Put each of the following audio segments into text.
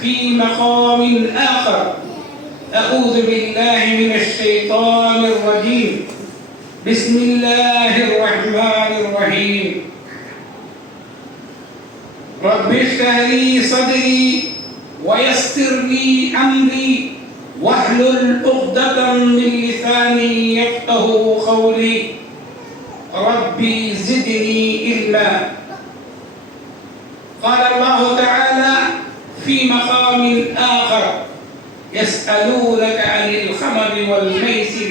في مقام آخر. أعوذ بالله من الشيطان الرجيم. بسم الله الرحمن الرحيم. رب اشرح لي صدري ويسر لي أمري واحلل عقدة من لساني يفقهوا قولي. ربي زدني علما. قال الله تعالى في مقام آخر: يسألونك عن الخمر والميسر،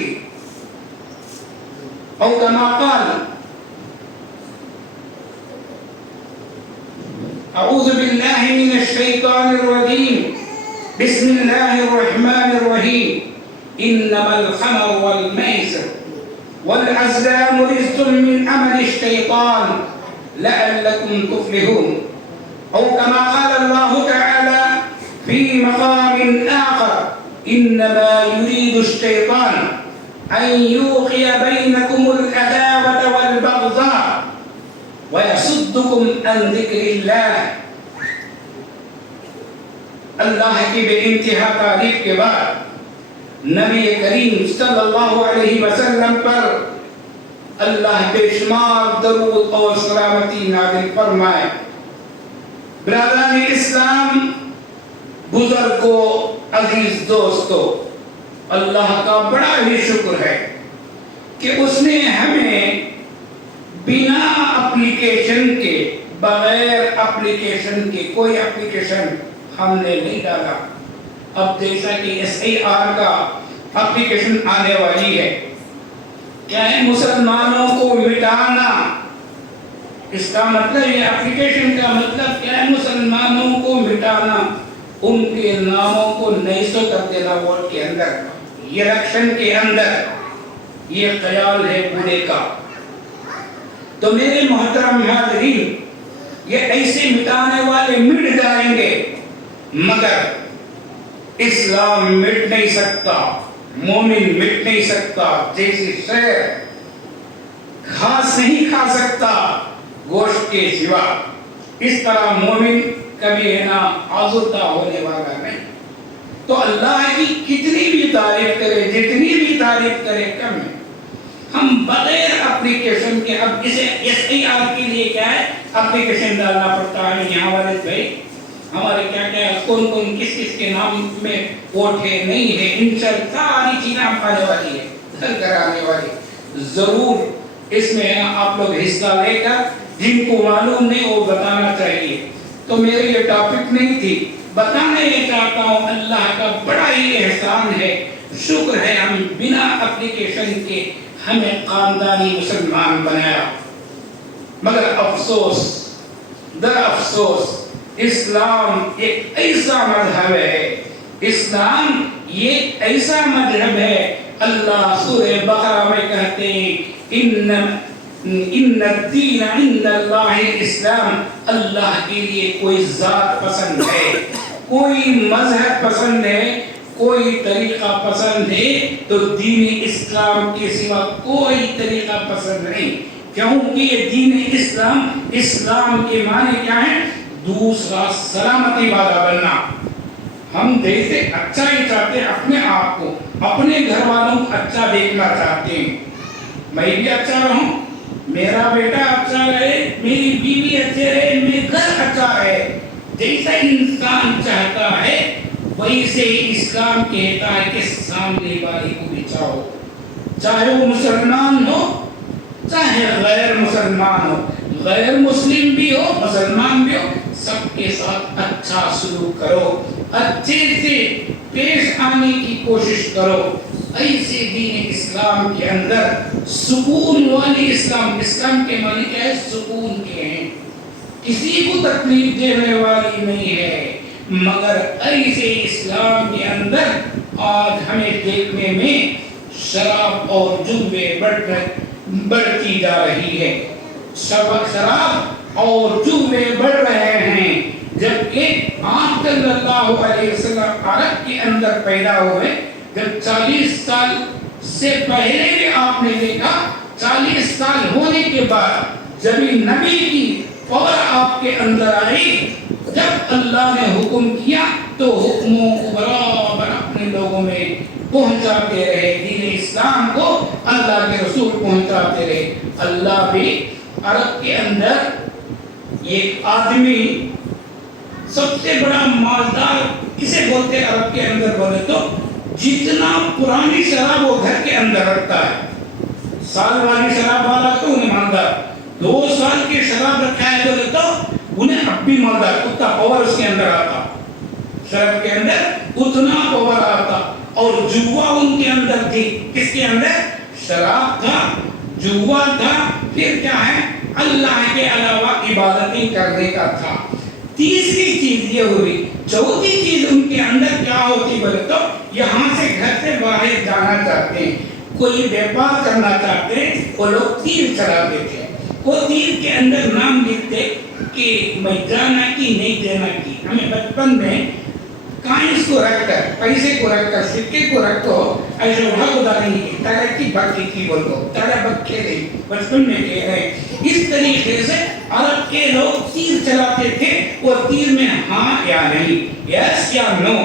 أو كما قال: أعوذ بالله من الشيطان الرجيم. بسم الله الرحمن الرحيم. إنما الخمر والميسر والأزلام رجس من عمل الشيطان لعلكم تفلحون، أو كما قال الله تعالى في مقام آخر: إنما يريد الشيطان أن يوقي بينكم العداوة والبغضاء ويصدكم عن ذكر الله. اللہ کی بے انتہا تعریف کے بعد نبی کریم صلی اللہ علیہ وسلم پر اللہ بے شمار درود اور سلامتی نازل فرمائے. برادران اسلام، بزرگوں، عزیز دوستو، اللہ کا بڑا ہی شکر ہے کہ اس نے ہمیں بنا اپلیکیشن کے، بغیر اپلیکیشن کے، کوئی اپلیکیشن ہم نے نہیں ڈالا. اب جیسا کہ SIR کا اپلیکیشن آنے والی ہے، کیا ہے؟ مسلمانوں کو مٹانا. اس کا مطلب یہ اپلیکیشن کا مطلب کیا ہے؟ مسلمانوں کو مٹانا، ان کے ناموں کو نیسو کر دینا ووٹ کے اندر، الیکشن کے اندر. یہ خیال ہے بوڑھے کا. تو میرے محترم حاضرین، یہ ایسے مٹانے والے مٹ جائیں گے، مگر اسلام مٹ نہیں سکتا، مومن مٹ نہیں سکتا. جیسے شیر گھاس نہیں کھا سکتا گوشت کے سوا، اس طرح مومن کبھی ہے نا آزردہ ہونے والا نہیں. تو اللہ کی کتنی بھی تعریف کرے، جتنی بھی تعریف کرے کم ہے. ہم بغیر اپلیکیشن کے، اب اسے SIR کے لیے کیا ہے؟ اپلیکیشن ڈالنا پڑتا ہے. یہاں والے بھائی ہمارے کیا کیا کون کون کس کس کے نام میں ووٹ ہے، نہیں ہے، انشاءاللہ ساری چیزیں آنے والی ہے، گھر گھر آنے والی. ضرور اس میں آپ لوگ حصہ لے کر، جن کو معلوم نہیں وہ بتانا چاہیے. تو میرے یہ ٹاپک نہیں تھی، بتانا یہ چاہتا ہوں اللہ کا بڑا ہی احسان ہے، شکر ہے ہم بنا اپلیکیشن کے ہمیں خاندانی مسلمان بنایا. مگر افسوس در افسوس، اسلام ایک ایسا مذہب ہے، اسلام یہ ایسا مذہب ہے. اللہ سورہ بقرہ میں کہتے ہیں ان الدین عند اللہ الاسلام. اللہ کے لیے کوئی ذات پسند ہے، کوئی مذہب پسند ہے، کوئی طریقہ پسند ہے تو دین اسلام کے سوا کوئی طریقہ پسند نہیں. کیونکہ یہ دین اسلام، اسلام کے معنی کیا ہے؟ دوسرا سلامتی والا بننا. ہم جیسے اچھا ہی چاہتے ہیں اپنے آپ کو، اپنے گھر والوں کو اچھا دیکھنا چاہتے ہیں. میں بھی اچھا رہوں، میرا بیٹا اچھا رہے، میری بیوی اچھے رہے، میرا گھر اچھا رہے. جیسا انسان چاہتا ہے ویسے اسلام کہتا ہے کہ سامنے والے کو بچاؤ، چاہے وہ مسلمان ہو چاہے غیر مسلمان ہو، غیر مسلم بھی ہو مسلمان بھی ہو، سب کے ساتھ اچھا سلوک کرو، اچھے سے پیش آنے کی کوشش کرو. ایسے دین اسلام کے اندر سکون والی اسلام، اسلام کے معنی کیا ہے؟ سکون کے ہیں، کسی کو تکلیف دینے والی نہیں ہے. مگر ایسے اسلام کے اندر آج ہمیں دیکھنے میں شراب اور جوے بڑھتی جا رہی ہے. شراب اور جوے بڑھ رہے ہیں، جبکہ آپ صلی اللہ علیہ وسلم عرب کے اندر پیدا ہوئے. جب 40 سال سے پہلے بھی آپ نے دیکھا، 40 سال ہونے کے بعد جب نبی کی پاور آپ کے اندر آئی، جب اللہ نے حکم کیا تو حکموں کو برابر اپنے لوگوں میں پہنچاتے رہے، دین اسلام کو اللہ کے رسول پہنچاتے رہے۔ اللہ بھی عرب کے اندر ایک آدمی سب سے بڑا مالدار کسے بولتے عرب کے اندر بولے تو جتنا پرانی شراب وہ گھر کے اندر رکھتا ہے، سال والی شراب والا تو انہیں مالدار، 2 سال کی شراب رکھا ہے بولے تو انہیں اب بھی مالدار، اتنا پاور اس کے اندر آتا، شراب کے اندر اتنا پاور آتا۔ اور جوا ان کے اندر تھی، کس کے اندر؟ شراب تھا، جوا تھا، پھر کیا ہے؟ اللہ کے علاوہ عبادتیں کرنے کا تھا۔ تیسری چیز یہ ہوئی۔ چوتھی چیز ان کے اندر کیا ہوتی بولے تو یہاں سے گھر سے باہر جانا چاہتے ہیں، کوئی بیپار کرنا چاہتے ہیں، وہ لوگ تیر چلاتے تھے، وہ تیر کے اندر نام لکھتے کہ میں جانا کی نہیں دینا کی۔ ہمیں بچپن میں کائنس کو رکھ کر، پیسے کو رکھ کر، سکے کو رکھ تو ایسے اڑا ڈالیں گے، تڑا کی بکی کی بول کو تڑا بک کھیلے، بچپن میں کہہ رہے۔ اس طریقے سے عرب کے لوگ تیر چلاتے تھے، وہ تیر میں ہاں یا نہیں، یس یا نو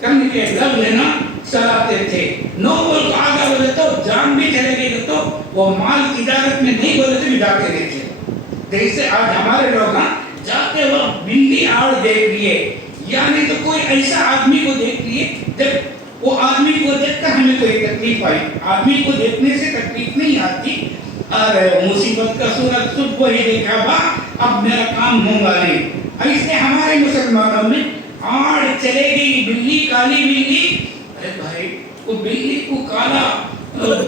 کرنے کے لفظ لینا چلاتے تھے۔ نو بول کو آگا بولے تو جان بھی چلے گئے تو وہ مال تجارت میں نہیں بولے تو بھی جاتے رہتے۔ جیسے آج ہمارے لوگ جاتے وقت بلی آڑ دیکھ لیے، یعنی تو کوئی ایسا آدمی کو دیکھ لیے، جب وہ آدمی کو دیکھ کر ہمیں کوئی تکلیف آئی، آدمی کو دیکھنے سے تکلیف نہیں آتی، اور مصیبت کا صورت صبح ہی دیکھا با اب میرا کام ہوگا نہیں۔ ایسے ہمارے مسلمانوں میں آڑ چلے گئی بلی، کالی بلی، ارے بھائی وہ بلی کو کالا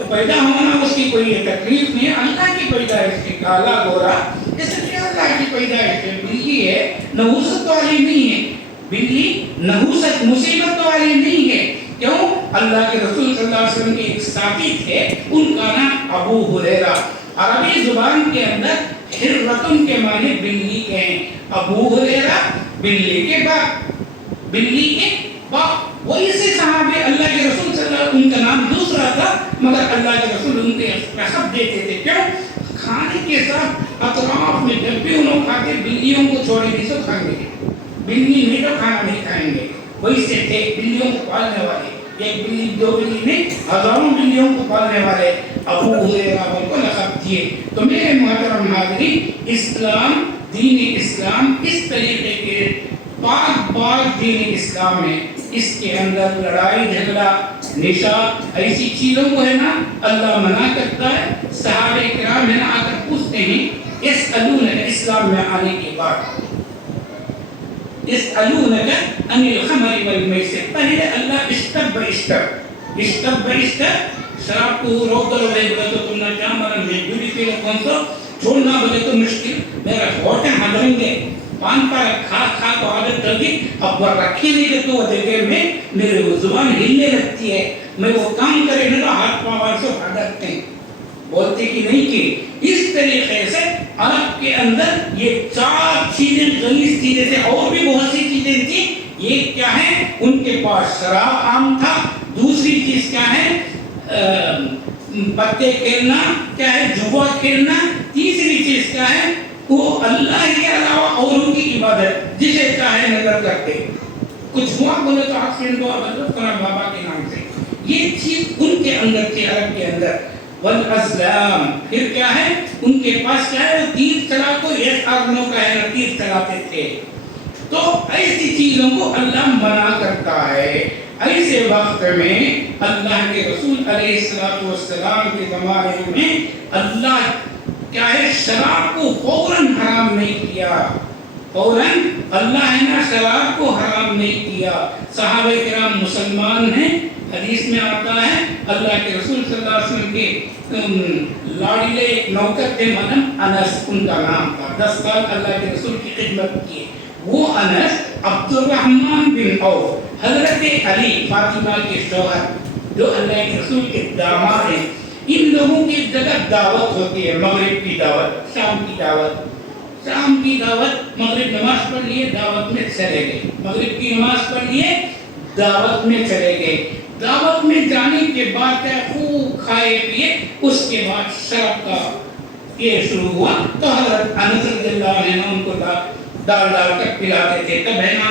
پیدا ہونا اس کی کوئی تکلیف نہیں ہے، اللہ کی پیدائش ہے، کالا گورا جیسے کہ اللہ کی پیدائش ہے۔ بلی ہے، نحوست والی نہیں ہے، بلی نحوست مصیبت والی نہیں ہے۔ کیوں؟ اللہ کے رسول صلی اللہ علیہ وسلم کے ایک ساتھی تھے، ان کا نام ابو ہریرہ، عربی زبان کے اندر حرۃ کے معنی بلی کے ہیں، ابو ہریرہ بلی کے باپ، بلی کے باپ۔ وہی سے صحابہ اللہ کے رسول صلی اللہ علیہ وسلم، ان کا نام دوسرا تھا مگر اللہ کے رسول ان کے لقب دیتے تھے۔ کیوں؟ کھانے کے ساتھ اطراف میں جب بھی انہوں کھاتے بلیوں کو چھوڑے نہیں سو کھائیں گے، بلی نہیں تو کھانا نہیں کھائیں گے۔ وہی سے تھے بلیوں کو پالنے والے، ایک بلی دو بلی نہیں ہزاروں بلیوں کو پالنے والے ابو ہریرہ کو لقب دیے۔ تو میرے محترم حاضرین، اسلام، دین اسلام اس طریقے کے پاک باز دین اسلام ہے۔ اس کے اندر لڑائی جھگڑا نشا ایسی چیزوں کو ہے نا اللہ منع کرتا ہے۔ صحابہ کرام ہے نا آ کر پوچھتے ہیں یسألونک، اسلام میں آنے کے بعد یسألونک عن الخمر والمیسر، پہلے اللہ اشتب شراب کو روک دو بھائی بولے تو تم نہ کیا مرن گے، جوڑی پی لو کون سو چھوڑنا بولے تو مشکل، میرا ہوٹیں ہدریں گے، پان کا کھا کھا تو عادت کر گئی، اب وہ رکھی نہیں کہ تو وہ دیکھے میں میرے زبان ہلنے لگتی ہے، میں وہ کام کرے نہ تو ہاتھ پاور سے بھاگتے ہیں، بولتے کہ نہیں کہ اس طریقے سے عرب کے اندر یہ 4 چیزیں غلیظ چیزیں تھے، اور بھی بہت سی چیزیں تھیں۔ یہ کیا ہے؟ ان کے پاس شراب عام تھا، دوسری چیز کیا ہے؟ پتے کھیلنا، کیا ہے؟ جوا کھیلنا، تیسری چیز کیا ہے؟ وہ اللہ کے علاوہ اور ان کی عبادت جسے چاہے نظر کرتے، کچھ ہوا بولے تو ایکسیڈنٹ ہوا بولے تو بابا کے نام سے، یہ چیز ان کے اندر تھی عرب کے اندر۔ والازلام، پھر کیا ہے؟ ان کے پاس کیا ہے؟ تیر چلا کو ایک آدموں کا ہے نا تیر چلاتے تھے۔ تو ایسی چیزوں کو اللہ منع کرتا ہے۔ ایسے وقت میں اللہ کے رسول علیہ السلام کے زمانے میں اللہ کیا ہے؟ شراب کو فوراً حرام نہیں کیا، فوراً اللہ ہے نا شراب کو حرام نہیں کیا۔ صحابہ کرام مسلمان ہیں، حدیث میں آتا ہے اللہ کے رسول صلی اللہ علیہ وسلم کے لاڈلے نوکر تھے منم، انس ان کا نام تھا، 10 سال اللہ کے رسول کی خدمت کی۔ وہ انس عبد الرحمن بن عوف، حضرت علی فاطمہ کے شوہر جو اللہ کے رسول کے داماد ہیں، ان لوگوں کی جگہ دعوت ہوتی ہے، مغرب کی دعوت، شام کی دعوت، شام کی دعوت، مغرب نماز پڑھ لیے دعوت میں چلے گئے، مغرب کی نماز پڑھ لیے دعوت میں چلے گئے۔ دعوت میں جانے کے بعد خوب کھائے پیے، اس کے بعد شراب کا یہ شروع ہوا تو حضرت انس رضی اللہ عنہ ان کو ڈال ڈال کر پلاتے تھے۔ تب ہے نا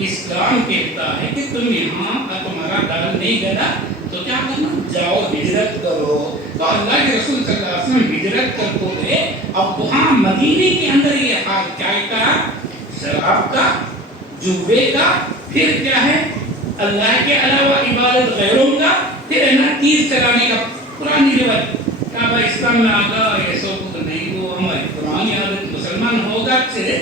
اسلام کہتا ہے کہ تم یہاں تمہارا دل نہیں گلا تو کیا کرنا، جاؤ ہجرت کرو. تو اللہ کے رسول صلی اللہ علیہ وسلم ہجرت کر گئے. اب وہاں مدینے کے اندر یہ حال کیا تھا، شراب کا، جوے کا، پھر کیا ہے اللہ کے علاوہ عبادت غیروں کا، پھر ہے نا تیر چلانے کا پرانی روایت. کیا بھائی اسلام میں آگا یہ سب نہیں، وہ ہماری پرانی عادت مسلمان ہوگا سے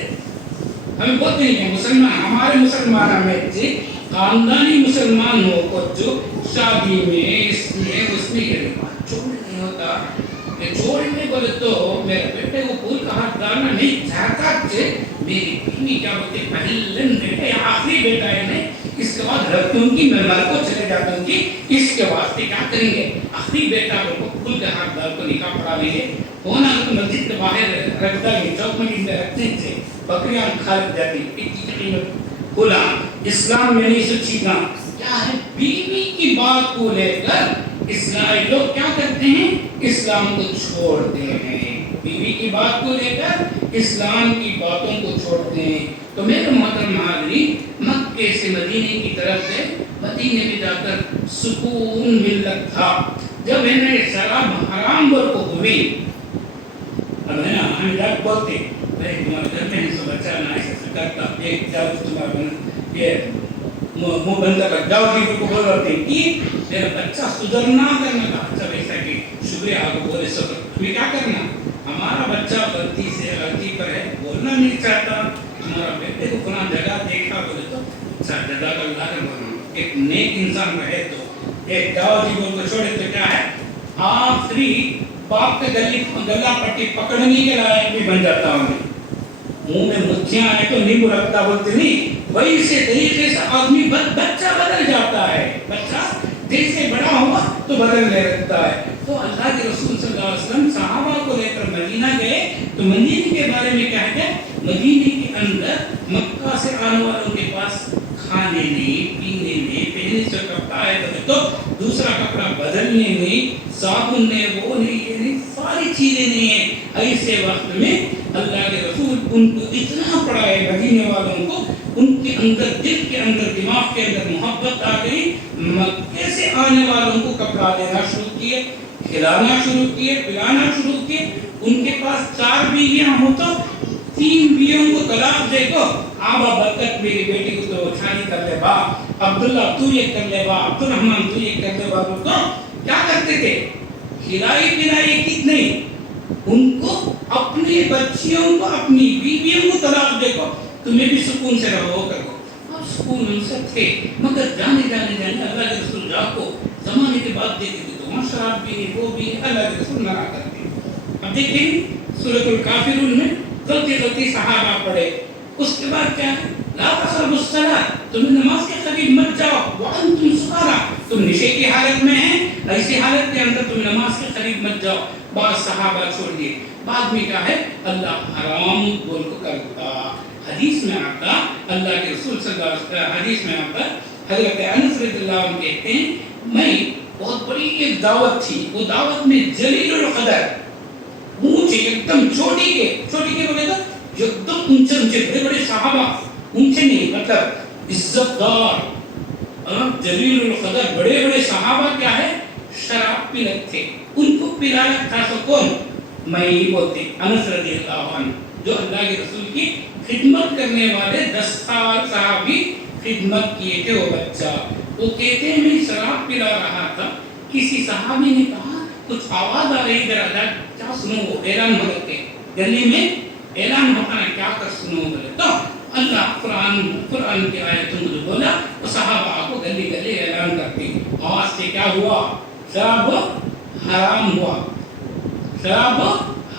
ہمیں بہت نہیں ہے. مسلمان ہمارے مسلمان میں سے خاندانی مسلمان ہو کو جو شادی میں اس میں یہ چھوڑ نہیں ہوتا. چھوڑنے بولے تو میرے بیٹے کو پھول کا ہاتھ ڈالنا نہیں چاہتا تھے. میری بیوی کیا بولتے پہلن بیٹے آخری بیٹا ہے نہیں، اس کے بعد رکھتی ہوں گی، میں مر کو چلے جاتا ہوں گی، اس کے واسطے کیا کریں گے آخری بیٹا کو پھول کا ہاتھ ڈال کو نکاح پڑھا لیں گے. ہونا تو مسجد کے باہر رکھتا ہے، چوک میں رکھتے تھے، بکریاں کھا جاتی اتنی قیمت. بولا اسلام میں نہیں سب چیزاں کیا ہے. بیوی کی بات کو لے کر اسلامی لوگ کیا کرتے ہیں، اسلام کو چھوڑتے ہیں. بیوی کی بات کو لے کر اسلام کی باتوں کو چھوڑتے ہیں. تو میرے محترم حاضرین، مکے سے مدینے کی طرف سے مدینے میں جا کر سکون ملت تھا. جب انہیں شراب حرام بول کو ہوئی، اب ہے نا ہم جب بولتے تمہارے گھر میں سب بچہ نہ ایسا کرتا، ایک جاؤ تمہارا یہ منہ بند کر جاؤ جی کو بول رہے ہیں کہ میرا بچہ سدھرنا کرنا تھا. اچھا ویسا کہ شکریہ آپ کو بولے سب تمہیں کیا کرنا، ہمارا بچہ غلطی سے غلطی پر ہے، بولنا نہیں چاہتا، تمہارا بیٹے کو فلاں جگہ دیکھا بولے تو اچھا جگہ کا اللہ کر بولنا. ایک نیک انسان رہے تو ایک جاؤ جی بول کو چھوڑے تو کیا ہے آخری باپ کے گلا پٹی پکڑنے کے لائق بھی بن جاتا ہوں. منہ میں مچھیاں آئے تو نیمبو رکھتا بولتے نہیں، وہی سے طریقے سے آدمی بچہ بدل جاتا ہے. بچہ جیسے بڑا ہوا تو بدلنے لگتا ہے. تو اللہ کے رسول صلی اللہ علیہ وسلم صحابہ کو لے کر مدینہ گئے تو مدینے کے بارے میں کیا ہے، مدینے کے اندر مکہ سے آنے والوں کے پاس کھانے نہیں، پینے نہیں، پہننے سے کپڑا ہے تو دوسرا کپڑا بدلنے نہیں، صابن نہیں، وہ نہیں، یہ نہیں، ساری چیزیں نہیں ہیں. ایسے وقت میں اللہ کے رسول ان کو اتنا پڑھائے مدینے والوں کو، ان کے اندر دل کے اندر دماغ کے اندر محبت آ گئی. مکے سے آنے والوں کو کپڑا دینا شروع کیے، کھلانا شروع کیے، پلانا شروع کیے. ان کے پاس 4 بیویاں ہو تو 3 بیویوں کو طلاق دے کو آبا برکت میری بیٹی کو تو شادی کر لے با، عبداللہ تو یہ کر لے با، عبد الرحمن تو یہ کر لے با. تو کیا کرتے تھے، کھلائی پلائی کتنے ان کو اپنی بچیوں کو اپنی بیویوں کو طلاق دے کو تمہیں بھی سکون سے رہو کرو. اب سکون ان سے تھے مگر جانے اللہ کے رسول جا کو زمانے کے بعد دیکھتے تھے تو وہاں شراب بھی وہ بھی اللہ کے رسول نہ کرتے. اب دیکھیں سورۃ الکافرون میں غلطی صحابہ پڑھے، اس کے بعد کیا ہے لا تقربوا الصلاۃ، تم نماز کے قریب مت جاؤ، وانتم سکارا، تم نشے کی حالت میں ہیں، ایسی حالت کے اندر تم نماز کے قریب مت جاؤ. بعض صحابہ چھوڑ دیے. بعد میں کیا ہے اللہ حرام بول کو کرتا. حدیث میں آتا اللہ کے رسول صلی اللہ علیہ وسلم، حدیث میں آتا حضرت انس رضی اللہ عنہ کہتے ہیں میں بہت بڑی ایک دعوت تھی، وہ دعوت میں جلیل القدر اونچے ایک دم چوٹی کے بولے تو ایک دم اونچے بڑے بڑے صحابہ، اونچے نہیں مطلب عزت دار جلیل القدر بڑے بڑے صحابہ کیا ہے شراب پی تھے. ان کو پلایا تھا تو کون، میں ہی بولتے انس رضی اللہ عنہ جو اللہ کے رسول کی خدمت کرنے والے 10 سال صحابی خدمت کیے تھے. وہ بچہ وہ کہتے ہیں میں شراب پلا رہا تھا، کسی صحابی نے کہا کچھ آواز آ رہی ذرا کیا سنو، وہ اعلان ہوتے گلی میں اعلان ہوتا ہے کیا کر سنو بولے تو اللہ قرآن کی آیتوں کو جو بولا وہ صحابہ کو گلی اعلان کرتے. آواز سے کیا ہوا، شراب حرام ہوا، شراب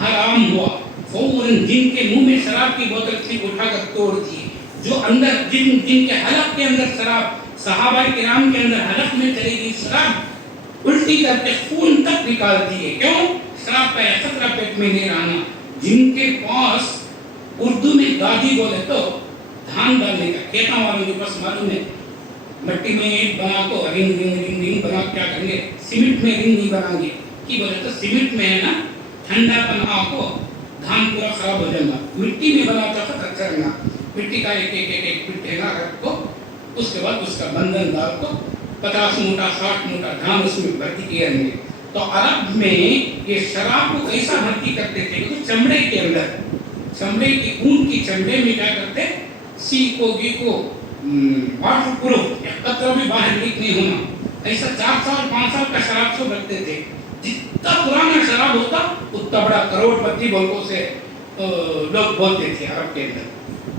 حرام ہوا. فوراً جن کے منہ میں شراب کی بوتل تھی اٹھا کر توڑ دی. جو اندر جن کے حلق کے اندر شراب، صحابہ کرام کے اندر حلق میں چلی گئی شراب الٹی کر کے خون تک نکال دیے. کیوں، شراب کا خطرہ پیٹ میں نہیں رہنا. جن کے پاس اردو میں گادی بولے تو دھان ڈالنے کا، کھیتوں والوں کے پاس معلوم ہے مٹی میں بنا کو رنگ بنا کیا کریں گے، سیمنٹ میں رنگ نہیں بنائیں گے کی بولے تو سیمنٹ میں ہے نا ٹھنڈا پن کو دھان پورا خراب ہو جائے گا. مٹی میں بنا تو اچھا رہنا. مٹی کا ایک پٹھے گا رکھ کو اس کے بعد اس کا بندھن دار کو 50 موٹا 60 موٹا دھان اس میں بھرتی کیا گیا. تو عرب میں یہ شراب کو کیسا بھرتی کرتے تھے کہ چمڑے کے اندر، چمڑے کی اون کی چمڑے میں کیا کرتے، سی کو گی کو واٹر پروف، ایک قطرہ بھی باہر لیک نہیں ہونا، ایسا 4 سال 5 سال کا شراب سب رکھتے تھے. جتنا پرانا شراب ہوتا اتنا بڑا کروڑ پتی بولکوں سے لوگ بولتے تھے عرب کے اندر.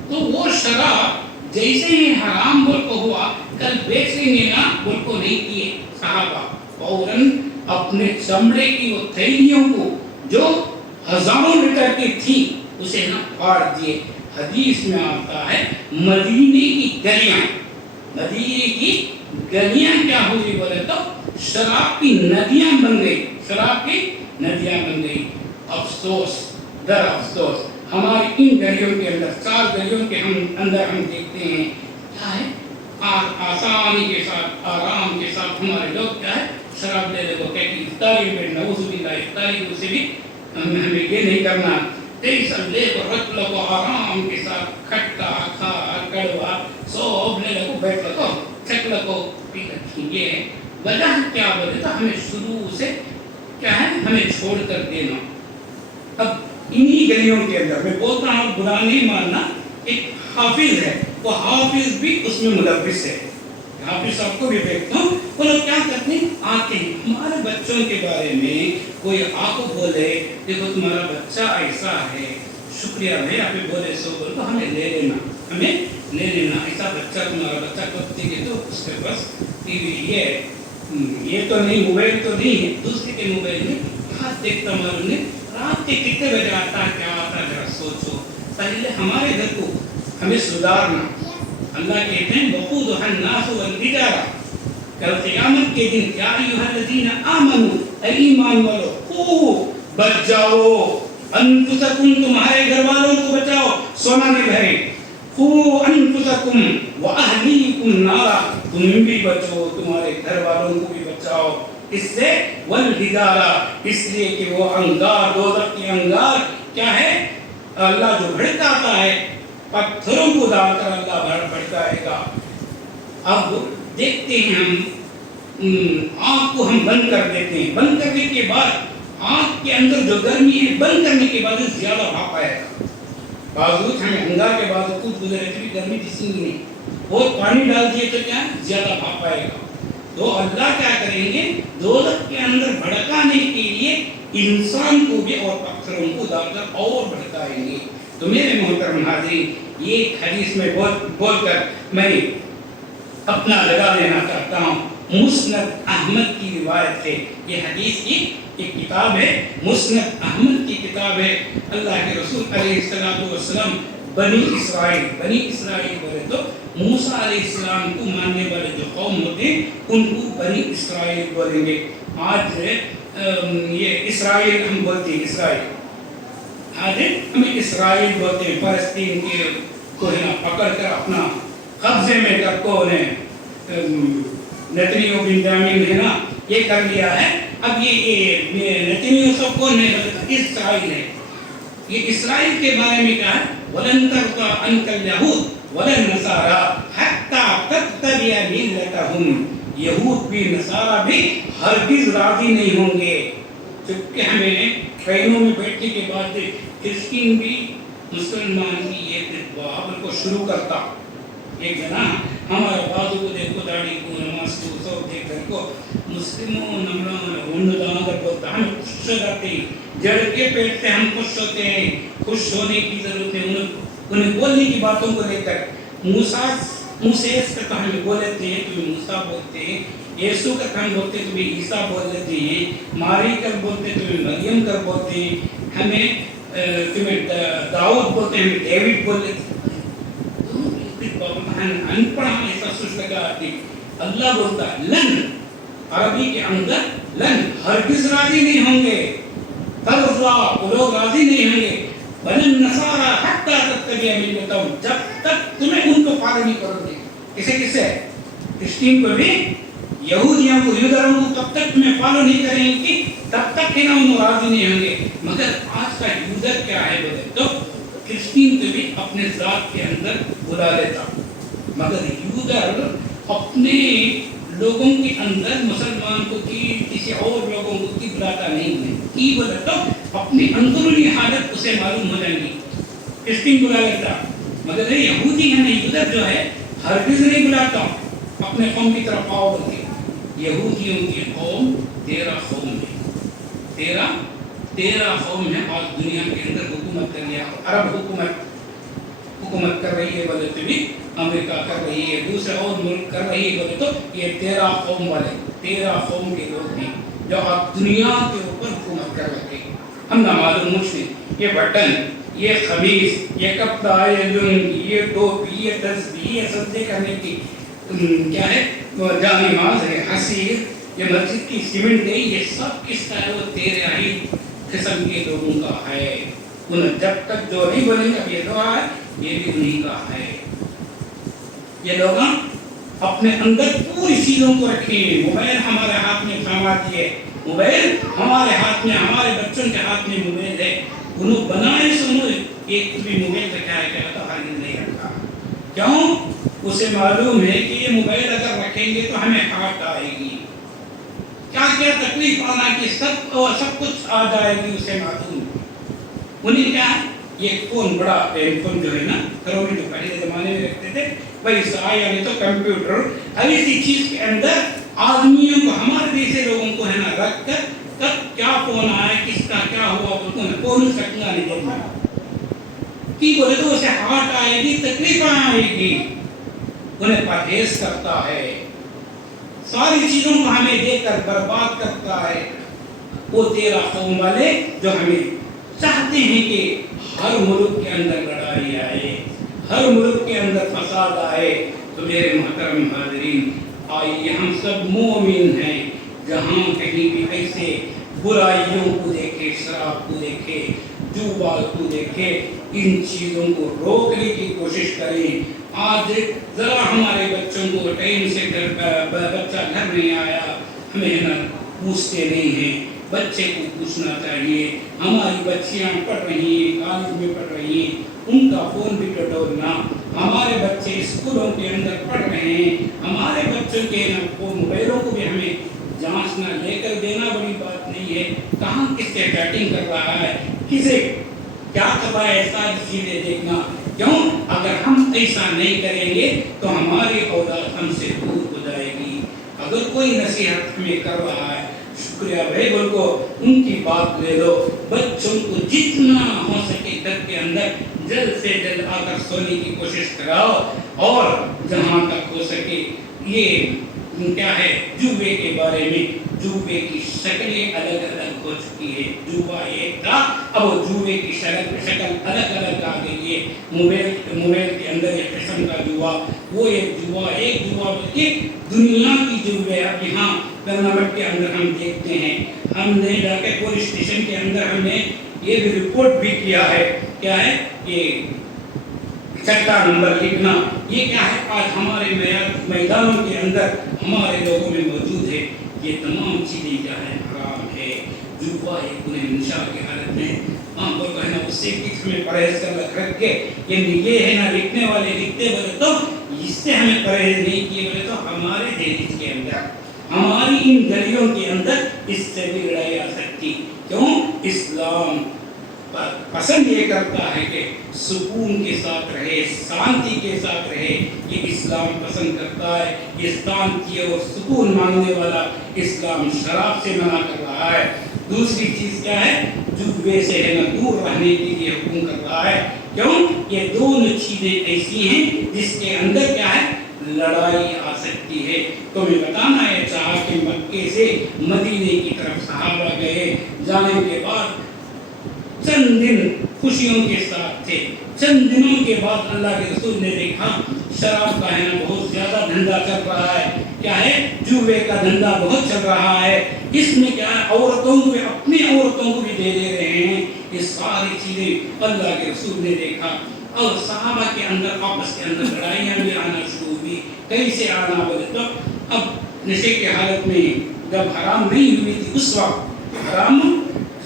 تو وہ شراب جیسے ہی حرام بول کو ہوا، کل بیچیں گے نا بول کو نہیں کیے صحابہ، فوراً اپنے چمڑے کی وہ تھیلیوں کو جو ہزاروں لیٹر کی تھی اسے نہ پھاڑ دیے. حدیث میں آتا ہے مدینے کی گلیاں، مدینے کی گلیاں کیا ہوئی بولے تو شراب کی ندیاں بن گئی، شراب کی ندیاں بن گئی. افسوس در افسوس ہماری ان گلیوں کے اندر، 4 گلیوں کے اندر ہم دیکھتے ہیں کیا ہے، آسانی کے ساتھ آرام کے ساتھ ہمارے لوگ کیا ہے شراب لے لے کو کہتی افطاری میں نعوذ باللہ افطاری کو سے بھی ہمیں یہ نہیں کرنا، ٹینشن لے کو رکھ لو کو آرام کے ساتھ کھٹا کھا کڑوا سب لے لے کو بیٹھ لو چک لو کو پی رکھی. یہ وجہ کیا بولے تو ہمیں شروع سے کیا ہے ہمیں چھوڑ کر دینا. اب انہی گلیوں کے اندر میں بولتا ہوں برا نہیں ماننا، ایک حافظ ہے، وہ حافظ بھی اس میں ملوث ہے. حافظ صاحب کو بھی دیکھتا ہوں وہ لوگ کیا کرتے ہیں، آتے ہیں ہمارے بچوں کے بارے میں کوئی آپ کو بولے دیکھو تمہارا بچہ ایسا ہے، شکریہ بھائی آپ بولے سو بول تو ہمیں لے لینا، ہمیں لے لینا، ایسا بچہ تمہارا بچہ کب دیکھے تو اس کے پاس ٹی وی یہ تو نہیں، موبائل تو نہیں ہے، دوسرے کے موبائل میں ہاتھ دیکھتا معلوم نہیں رات کے کتنے بجے آتا کیا آتا، ذرا سوچو. پہلے ہمارے گھر کو ہمیں سدھارنا. اللہ کہتے ہیں وقودها الناس والحجارہ، کل قیامت کے دن یا ایھا الذین آمنوا، اے ایمان والو، قوا بچ جاؤ، انفسکم تمہارے گھر والوں کو بچاؤ، سونا نہیں بھرے، قوا انفسکم واہلیکم نارا، تم بھی بچو تمہارے گھر والوں کو بھی بچاؤ. اس سے والحجارہ، اس لیے کہ وہ انگار، دوزخ کی انگار کیا ہے، اللہ جو بھڑکاتا ہے پتھروں کو ڈال کر اللہ بھڑکائے گا. اب دیکھتے ہیں ہم آنکھ کو ہم بند کر دیتے ہیں، بند کرنے کے بعد آنکھ کے اندر جو گرمی ہے بند کرنے کے بعد زیادہ بھاپ آئے گا. بازو ہمیں انگار کے بعد کچھ گزرے تھے گرمی جسم نہیں، وہ پانی ڈال دیے تو کیا زیادہ بھاپ آئے گا. تو اللہ کیا کریں گے، دوزخ کے اندر بھڑکانے کے لیے انسان کو بھی اور پتھروں کو ڈال کر اور بھڑکائیں گے. تو میرے محترم حاضرین، یہ حدیث میں بول کر میں اپنا لگا لینا چاہتا ہوں. مسند احمد کی روایت ہے، یہ حدیث کی ایک کتاب ہے، مسند احمد کی کتاب ہے. اللہ کے رسول علیہ السلام بنی اسرائیل بولے تو موسیٰ علیہ السلام کو ماننے والے جو قوم ہوتے ہیں ان کو بنی اسرائیل بولیں گے. آج یہ اسرائیل ہم بولتے ہیں، اسرائیل آج ہمیں اسرائیل بولتے ہیں. فلسطین کے کو ہے نا پکڑ کر اپنا قبضے میں کر کو انہیں نتنیاہو بنیامین ہے نا یہ کر لیا ہے. اب یہ نتنیاہو سب کون ہے، اسرائیل ہے. یہ اسرائیل کے بارے میں کہا ہے وَلَن تَرْضَىٰ عَنْكَ الْيَهُودُ وَلَا النَّصَارَىٰ حَتَّىٰ تَتَّبِعَ مِلَّتَهُمْ. یہود بھی نصارہ بھی ہرگز راضی نہیں ہوں گے. جبکہ ہمیں ٹرینوں میں بیٹھنے کے بعد کرسچن بھی مسلمان کی یہ بابل کو شروع کرتا. ایک جنا ہمارے بازو کو دیکھو داڑھی کو نماز کو سب دیکھ کر کو مسلموں نمران ہندوان کر بولتا ہم خوش ہو جاتے ہیں، جڑ کے پیٹ سے ہم خوش ہوتے ہیں. خوش ہونے کی ضرورت ہے انہیں بولنے کی باتوں کو لے کر. موسیس کا ہم بول لیتے ہیں تمہیں موسیٰ بولتے ہیں، یسوع کا ہم بولتے ہیں تمہیں عیسیٰ بول لیتے ہیں، ماری کر بولتے تمہیں مریم کر بولتے ہیں، ہمیں تمہیں داؤد بولتے ہیں، ہمیں ڈیوڈ بول لیتے ہیں. ان پڑھا ایسا سوچ لگا آتی. اللہ بولتا ہے لن، عربی کے اندر لن ہرگز راضی نہیں ہوں گے. ترضا وہ لوگ راضی نہیں ہوں گے. ولن نصارى حتى تتبع ملتهم، جب تک تمہیں ان کو فالو نہیں کرو گے. کسے کرسچین کو بھی یہودیوں کو یہودیوں کو تب تک تمہیں فالو نہیں کریں گے تب تک کہ ہم راضی نہیں ہوں گے. مگر آج کا یوزر کیا ہے بولے تو کرسچین کو بھی اپنے ذات کے اندر بلا لیتا. مگر ادھر اپنے لوگوں کے اندر مسلمان کو کی کسی اور لوگوں کو کی بلاتا نہیں ہے، کی بولے تو اپنی اندرونی حالت اسے معلوم ہو جائیں گی، اس کی بلا لیتا. مگر یہودی ہے نہیں ادھر جو ہے ہرگز نہیں بلاتا اپنے قوم کی طرف آؤ بول کے. یہودیوں کی قوم 13 قوم ہے، 13 قوم ہے. آج دنیا کے اندر حکومت کر لیا، عرب حکومت کر رہی ہے بولے تو بھی امریکہ کر رہی ہے، دوسرے اور ملک کر رہی ہے بولے تو یہ 13 قوم والے 13 قوم کے لوگ ہیں جو آج دنیا کے اوپر حکومت کر رہے ہیں. ہم نہ معلوم مجھ سے یہ بٹن، یہ خمیص، یہ کپڑا، یہ لنگی، یہ ٹوپی، یہ تسبیح، یہ سجدے کرنے کی کیا ہے جامع نماز ہے، حسیر، یہ مسجد کی سیمنٹ ہے، یہ سب کس کا ہے؟ وہ 13 ہی قسم کے لوگوں کا ہے. انہیں جب تک جو نہیں بولیں گے یہ دعا ہے یہ بھی انہیں کا ہے. یہ لوگ اپنے اندر پوری چیزوں کو رکھیں. موبائل ہمارے ہاتھ میں ساماتی ہے، موبائل ہمارے ہاتھ میں، ہمارے بچوں کے ہاتھ میں موبائل ہے. انہوں بنائے سنو ایک بھی موبائل رکھا ہے کیا تو حاضر نہیں رکھا. کیوں؟ اسے معلوم ہے کہ یہ موبائل اگر رکھیں گے تو ہمیں ہارٹ آئے گی، کیا کیا تکلیف آنا کہ سب کچھ آ جائے گی، اسے معلوم. انہیں کیا ہے یہ فون، بڑا فون جو ہے نا گھروں میں جو پہلے زمانے میں رکھتے تھے ویسا، یعنی تو کمپیوٹر ایسی چیز کے اندر آدمیوں کو، ہمارے جیسے لوگوں کو ہے نا رکھ کر کب کیا فون آیا کس کا کیا ہوا فون سکنا نہیں دیتا کی بولے تو اسے ہارٹ آئے گی، تکلیف آئے گی. انہیں پرہیز کرتا ہے، ساری چیزوں کو ہمیں دے کر برباد کرتا ہے. وہ 13 قوم والے جو ہمیں چاہتے ہیں کہ ہر ملک کے اندر لڑائی آئے، ہر ملک کے اندر فساد آئے. تو میرے محترم حاضرین، آئیے ہم سب مومن ہیں، جہاں کہیں بھی ایسے برائیوں کو دیکھے، شراب کو دیکھے، جوا کو دیکھے، ان چیزوں کو روکنے کی کوشش کریں. آج ذرا ہمارے بچوں کو ٹائم سے بچہ گھر نہیں آیا ہمیں نہ پوچھتے نہیں ہیں. بچے کو پوچھنا چاہیے. ہماری بچیاں پڑھ رہی ہیں، کالج میں پڑھ رہی ہیں، ان کا فون بھی ٹٹولنا. ہمارے بچے اسکولوں کے اندر پڑھ رہے ہیں، ہمارے بچوں کے موبائلوں کو بھی ہمیں جانچنا، لے کر دینا بڑی بات نہیں ہے. کہاں کس سے چیٹنگ کر رہا ہے، کسے کیا کر رہا ہے، ساری چیزیں دیکھنا. کیوں؟ اگر ہم ایسا نہیں کریں گے تو ہماری اولاد ہم سے دور ہو جائے گی. اگر کوئی نصیحت ہمیں کر رہا ہے شکریہ بھائی بول کو ان کی بات لے لو. بچوں کو جتنا ہو سکے گھر کے اندر جلد سے جلد آ کر سونے کی کوشش کراؤ. اور جہاں تک ہو سکے یہ کیا ہے جوے کے بارے میں، جوے کی شکلیں الگ الگ ہو چکی ہے. جوا ایک تھا، اب وہ جوے کی شکل الگ الگ آ گئی ہے. موبائل کے اندر ایک قسم کا جوا، وہ ایک جوا بلکہ دنیا کی جوے. اب یہاں ٹورنامنٹ کے اندر ہم دیکھتے ہیں، ہم نے جا کے پولیس اسٹیشن کے اندر ہم نے یہ بھی رپورٹ بھی کیا ہے. کیا ہے یہ چٹا نمبر لکھنا، یہ کیا ہے آج ہمارے میدانوں کے اندر ہمارے لوگوں میں موجود ہے. یہ تمام چیزیں کیا ہے حرام ہے. جوا ایک انہیں نشا کی حالت میں عام طور پر ہے نا اس سے کچھ ہمیں پرہیز کر رکھ کے یہ ہے نا لکھنے والے لکھتے بولے تو اس سے ہمیں پرہیز نہیں کیے بولے تو ہمارے دہلیز کے اندر، ہماری ان گلیوں کے اندر اس سے بھی لڑائی آ سکتی. کیوں؟ اسلام پسند یہ کرتا ہے کہ سکون کے ساتھ رہے، شانتی کے ساتھ رہے. یہ اسلام پسند کرتا ہے. یہ شانتی اور سکون مانگنے والا اسلام شراب سے منع کر رہا ہے. دوسری چیز کیا ہے؟ جوے سے ہے نا دور رہنے کے لیے حکم کر رہا ہے. کیوں؟ یہ دونوں چیزیں ایسی ہیں جس کے اندر کیا ہے لڑائی آ سکتی ہے. تو میں بتانا یہ چاہا کہ مکے سے مدینے کی طرف صحابہ گئے، جانے کے بعد چند دن خوشیوں کے ساتھ تھے. چند دنوں کے بعد اللہ کے رسول نے دیکھا شراب کا ہے نا بہت زیادہ دھندا چل رہا ہے. کیا ہے؟ جوے کا دھندا بہت چل رہا ہے. اس میں کیا ہے عورتوں کو بھی، اپنی عورتوں کو بھی دے رہے ہیں. یہ ساری چیزیں اللہ کے رسول نے دیکھا اور صحابہ کے اندر آپس کے اندر لڑائیاں بھی آنا شروع ہوئی. کیسے آنا بولے تو اب نشے کی حالت میں جب حرام نہیں ہوئی تھی اس وقت،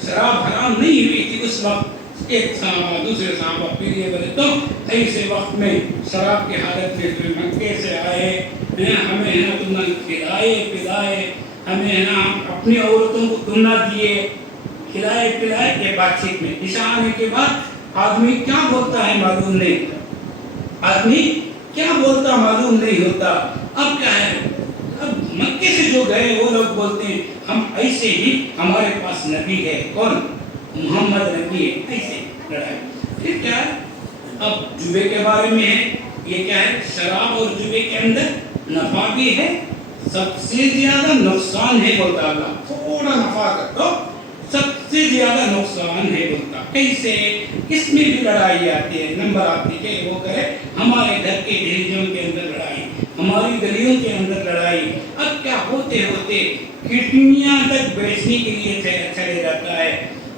شراب حرام نہیں ہوئی تھی اس وقت ایک صحابہ دوسرے صحابہ پھر یہ بولے تو ایسے وقت میں شراب کی حالت میں تم مکے سے آئے ہمیں ہے نا تم نہ کھلائے پلائے ہمیں ہے نا اپنی عورتوں کو تم نہ دیے کھلائے پلائے یہ بات چیت میں عشاء آنے کے بعد آدمی کیا بولتا ہے معلوم نہیں آدمی کیا بولتا معلوم نہیں ہوتا اب کیا ہے اب مکے سے جو گئے وہ لوگ بولتے ہیں ہم ایسے ہی ہمارے پاس نبی ہے کون محمد نبی ہے ایسے لڑائی پھر کیا ہے اب جوے کے بارے میں ہے یہ کیا ہے شراب اور جوے کے اندر نفع بھی ہے سب سے زیادہ نقصان ہے بولتا اللہ تھوڑا نفع کر دو سب سے زیادہ نقصان ہے بولتا کیسے اس میں بھی لڑائی آتی ہے نمبر آتی ہے کہ وہ کرے ہمارے گھر کے گلیوں کے اندر لڑائی ہماری گلیوں کے اندر لڑائی اب کیا ہوتے ہوتے کڈنیاں تک بیچنے کے لیے چلے جاتا ہے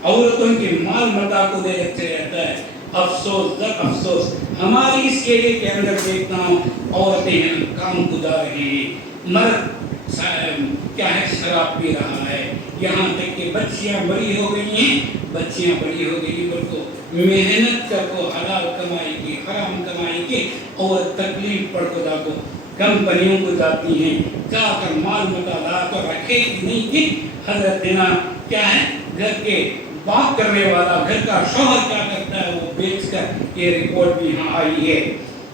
عورتوں کے مال متا کو دے چلے جاتا ہے افسوس در افسوس ہماری اس ایرے کے اندر دیکھتا ہوں عورتیں کام گزار رہی ہیں مرد کیا ہے شراب پی رہا ہے یہاں تک کہ بچیاں بڑی ہو گئی ہیں بچیاں بڑی ہو گئی پر کو محنت کر کو حلال کمائی کی حرام کمائی کی اور تکلیف پڑ کو دا کو کمپنیوں کو جاتی ہیں جا کر مال متا لا کر رکھے نہیں کہ حضرت دینا کیا ہے گھر کے بات کرنے والا گھر کا شوہر کیا کرتا ہے وہ بیچ کر یہ رپورٹ بھی یہاں آئی ہے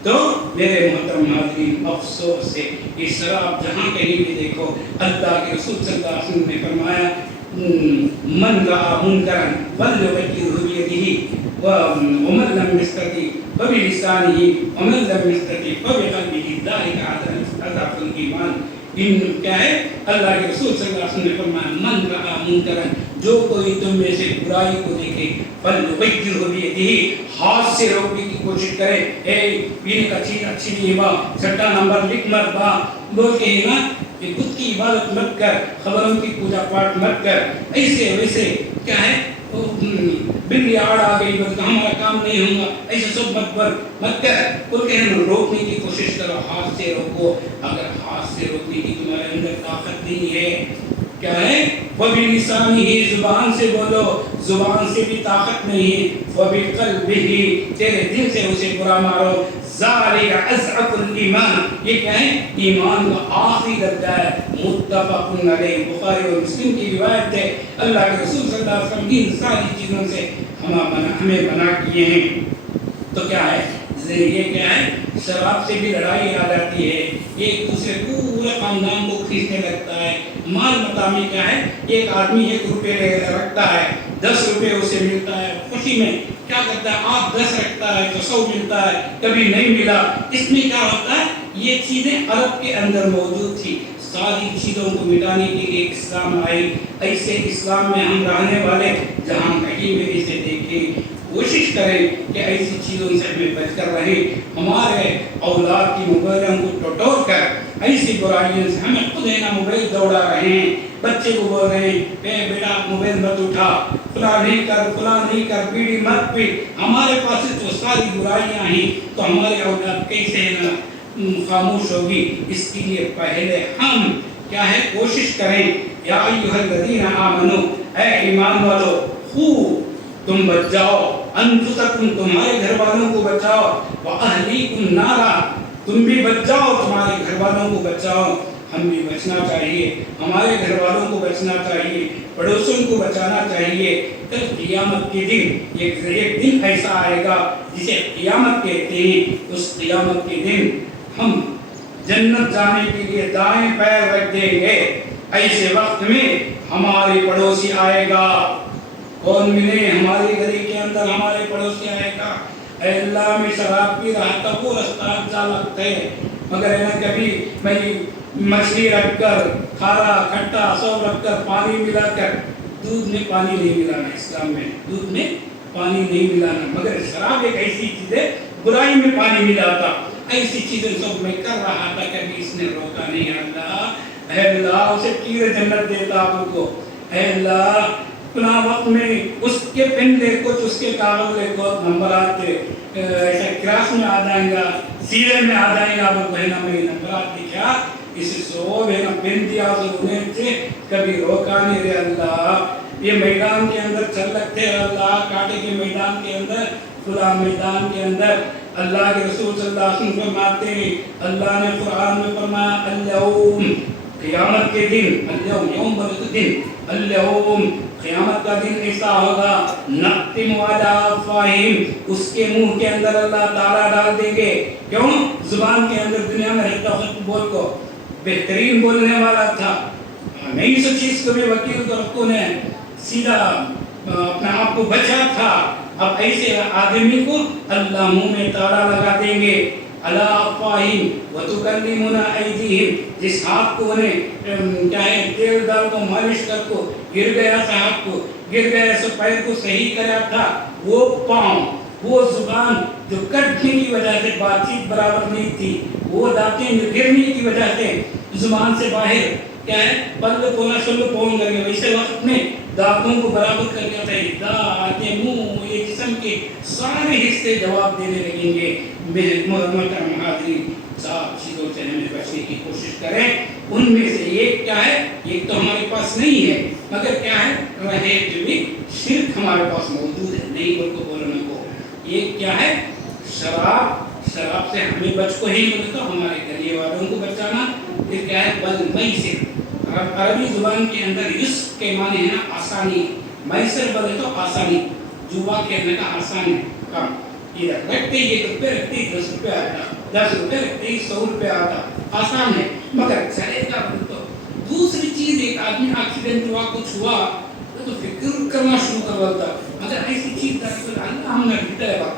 تو میرے محترم حاضرین افسوس ہے یہ شراب جہاں کہیں بھی دیکھو اللہ کے رسول صلی اللہ علیہ وسلم نے فرمایا من رأى منکرا فلیغیرہ بیدہ ومن لم یستطع فبلسانہ ومن لم یستطع فبقلبہ ذلک اضعف الایمان کیا ہے اللہ کے رسول صلی اللہ علیہ وسلم نے فرمایا من رأى منکرا جو کوئی تم میں سے برائی کو دیکھے فلیغیرہ بیدہ ہاتھ سے روکنے کی کوشش کرے اے پینے کا چیز اچھی نہیں با چھٹا نمبر لکھ مت با بول کے نا کہ بت کی عبادت مت کر خبروں کی پوجا پاٹ مت کر ایسے ویسے کیا ہے بلی آڑ آ گئی بلکہ ہمارا کام نہیں ہوگا ایسے سب مت کر بول کے روکنے کی کوشش کرو ہاتھ سے روکو اگر ہاتھ سے روکنے کی تمہارے اندر طاقت نہیں ہے کیا ہے وَبِلِسَانِهِ زبان سے بولو زبان سے بھی طاقت نہیں ہے وَبِقَلْبِهِ تیرے دل سے اسے برا مارو ذَلِكَ أَضْعَفُ الْإِيمَانِ یہ کیا ہے ایمان کا آخری درجہ ہے متفق علیہ بخاری اور مسلم کی روایت ہے اللہ کے رسول صلی اللہ علیہ وسلم ان ساری چیزوں سے ہمیں بنا کیے ہیں تو کیا ہے یہ کیا ہے شراب سے بھی لڑائی آ جاتی ہے ایک دوسرے پورے خاندان کو کھینچنے لگتا ہے مال متا میں کیا ہے ایک آدمی 1 روپے رکھتا ہے 10 روپے اسے ملتا ہے خوشی میں کیا کرتا ہے آپ 10 رکھتا ہے تو 100 ملتا ہے کبھی نہیں ملا اس میں کیا ہوتا ہے یہ چیزیں عرب کے اندر موجود تھی ساری چیزوں کو مٹانے کے لیے اسلام آئی ایسے اسلام میں ہم رہنے والے جہاں کہیں بھی اسے دیکھیں کوشش کریں کہ ایسی چیزوں سے ہمیں بچ کر رہیں ہمارے اولاد کی موبائلوں کو ٹٹور کر ایسی برائیوں سے ہمیں خود ہے نا موبائل دوڑا رہے ہیں بچے کو بول رہے ہیں بیٹا موبائل مت اٹھا فلاں نہیں کر بیڑی مت پی ہمارے پاس تو ساری برائیاں ہیں تو ہمارے اولاد کیسے ہے نا خاموش ہوگی اس کے لیے پہلے ہم کیا ہے کوشش کریں یا ایھا الذین آمنوا اے ایمان والو خوب تم بچ جاؤ انفسکم تمہارے گھر والوں کو بچاؤ واہلیکم نارا تم بھی بچ جاؤ تمہارے گھر والوں کو بچاؤ ہم بھی بچنا چاہیے ہمارے گھر والوں کو بچنا چاہیے پڑوسوں کو بچانا چاہیے کل قیامت کے دن ایک دن ایسا آئے گا جسے قیامت کہتے ہیں اس قیامت کے دن ہم جنت جانے کے لیے دائیں پیر رکھ دیں گے ایسے وقت میں ہمارے پڑوسی آئے گا کون ملے ہماری گلی کے اندر ہمارے پڑوسی آئے گا اے اللہ میں شراب پی رہا تھا وہ رستہ جا لگتے مگر ہے کبھی میں مچھلی رکھ کر کھارا کھٹا سب رکھ کر پانی ملا کر دودھ میں پانی نہیں ملانا اسلام میں دودھ میں پانی نہیں ملانا مگر شراب ایک ایسی چیز ہے برائی میں پانی ملاتا ایسی چیزیں سب میں کر رہا تھا کبھی اس نے روکا نہیں اللہ اے اللہ اسے تیر جنت دیتا آپ کو اے اللہ فلاں وقت میں اس کے پن لے کچھ اس کے کاغذ لے کو نمبرات ایسا کراس میں آ جائیں گا سیریل میں آ جائیں گا وہ بہنا میں نمبرات لکھا اس سو بہنا پن دیا انہیں سے کبھی روکا نہیں رہے اللہ یہ میدان کے اندر چل رکھتے اللہ کاٹے کے میدان کے اندر فلاں میدان کے اندر اللہ کے رسول صلی اللہ علیہ وسلم فرماتے ہیں اللہ نے قرآن میں فرمایا اليوم قیامت کے دن اليوم یوم بلد دن اليوم قیامت کا دن ایسا ہوگا نختم علی افواہہم اس کے منہ کے اندر اللہ تعالیٰ ڈال دیں گے کیوں زبان کے اندر دنیا میں رہتا خود بول کو بہترین بولنے والا تھا نہیں سو چیز کو بھی وکیل کو نے سیدھا اپنے آپ کو بچا تھا اب ایسے آدمی کو اللہ منہ میں تالا لگا دیں گے علی افواہہم وتکلمنا ایدیہم جس ہاتھ کو انہیں کیا ہے تیل ڈال کو مالش کر کو گر گیا تھا ہاتھ کو گر گیا سو پیر کو صحیح کرا تھا وہ پاؤں وہ زبان جو کٹنے کی وجہ سے بات چیت برابر نہیں تھی وہ دانتیں جو گرنے کی وجہ سے زبان سے باہر کیا ہے پل پونا شل پون کر گیا ویسے وقت میں دانتوں کو برابر کر گیا تھا دانت منہ یہ جسم کے سارے حصے جواب دینے لگیں گے محترم حاضرین صاحب چیزوں سے ہمیں بچنے کی کوشش کریں ان میں سے ایک کیا ہے ایک تو ہمارے پاس نہیں ہے مگر کیا ہے رہے جو بھی شرک ہمارے پاس موجود ہے نہیں بول کو بولنے کو ایک کیا ہے شراب سے ہمیں بچ کو ہی ملتا ہمارے گلیے والوں کو بچانا پھر کیا ہے والمیسر عربی زبان کے اندر یسر کے معنی ہے نا آسانی میسر بولے تو آسانی جوا کہنے کا آسان ہے کام یہ رکھتے یہ روپے رکھتے 10 روپے آتا 10 روپے رکھتے 100 روپے آتا آسان ہے مگر چلے گا تو دوسری چیز ایک آدمی ایکسیڈنٹ ہوا کچھ ہوا تو فکر کرنا شروع کر دیتا مگر ایسی چیز درست اللہ ہم نے دیتا ہے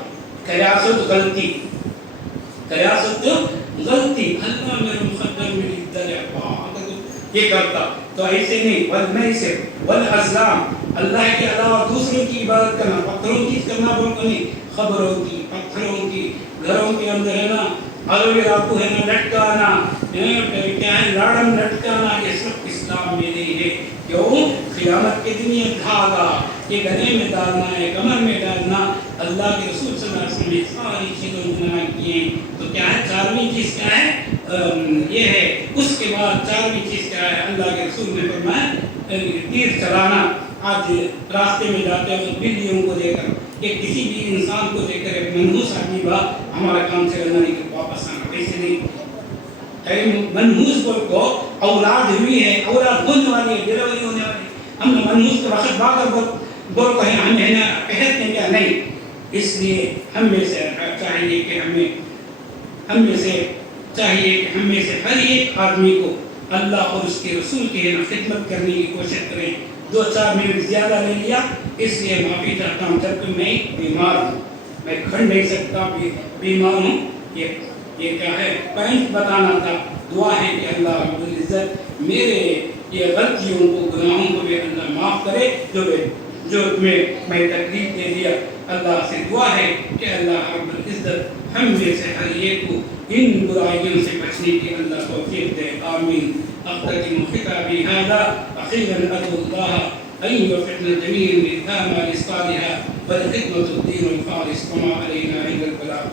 قیاست غلطی اللہ میرے مقدر میں دیتا ہے یہ کرتا تو ایسے نہیں والمیسر والازلام اللہ کے علاوہ دوسرے کی عبادت کرنا پتھروں کی کرنا بولتا نہیں خبروں کی پتھروں کی گھروں کے اندر ہے نا الوی راپو ہے نا لٹکانا کیا ہے لاڑم لٹکانا یہ سب اسلام میں نہیں ہے کیوں قیامت کے دن یہ دھاگا یہ گلے میں ڈالنا ہے کمر میں ڈالنا اللہ کے رسول صلی اللہ علیہ وسلم نے ساری چیزوں کو منع کیے تو کیا ہے چارویں چیز کیا ہے یہ ہے اس کے بعد چارویں چیز کیا ہے اللہ کے رسول نے فرمایا تیر چلانا آج راستے میں جاتے ہیں بلیوں کو دے کر کہ کسی بھی انسان کو دے کر ایک منحوس آدمی بات ہمارا کام سے کرنا نہیں کہ واپس آنا ایسے نہیں منحوس کو اولاد ہوئی ہے اولاد ہونے والی ہے ڈیلیوری ہونے والی ہم نے منحوس کے وقت باقر بول کہیں ہم ہے نا کہتے ہیں کیا نہیں اس لیے ہم میں سے چاہیے کہ ہم میں سے ہر ایک آدمی کو اللہ اور اس کے رسول کی خدمت کرنے کی کوشش کریں 2-4 منٹ زیادہ لے لیا اس لیے معافی چاہتا ہوں جبکہ میں بیمار ہوں میں کھڑ نہیں سکتا بیمار ہوں یہ کیا ہے پوائنٹ بتانا تھا دعا ہے کہ اللہ رب العزت میرے یہ غلطیوں کو گناہوں کو بھی اللہ معاف کرے جو میں تکلیف دے دیا اللہ سے دعا ہے کہ اللہ رب العزت ہم میں سے ہر ایک کو ان برائیوں سے بچنے کی اللہ توفیق دے آمین أختتم خطابي هذا أخيرا أدعو الله أن يوفقنا جميعا للأعمال الصالحة والخدمة الدين الخالص وما علينا إلا البلاغ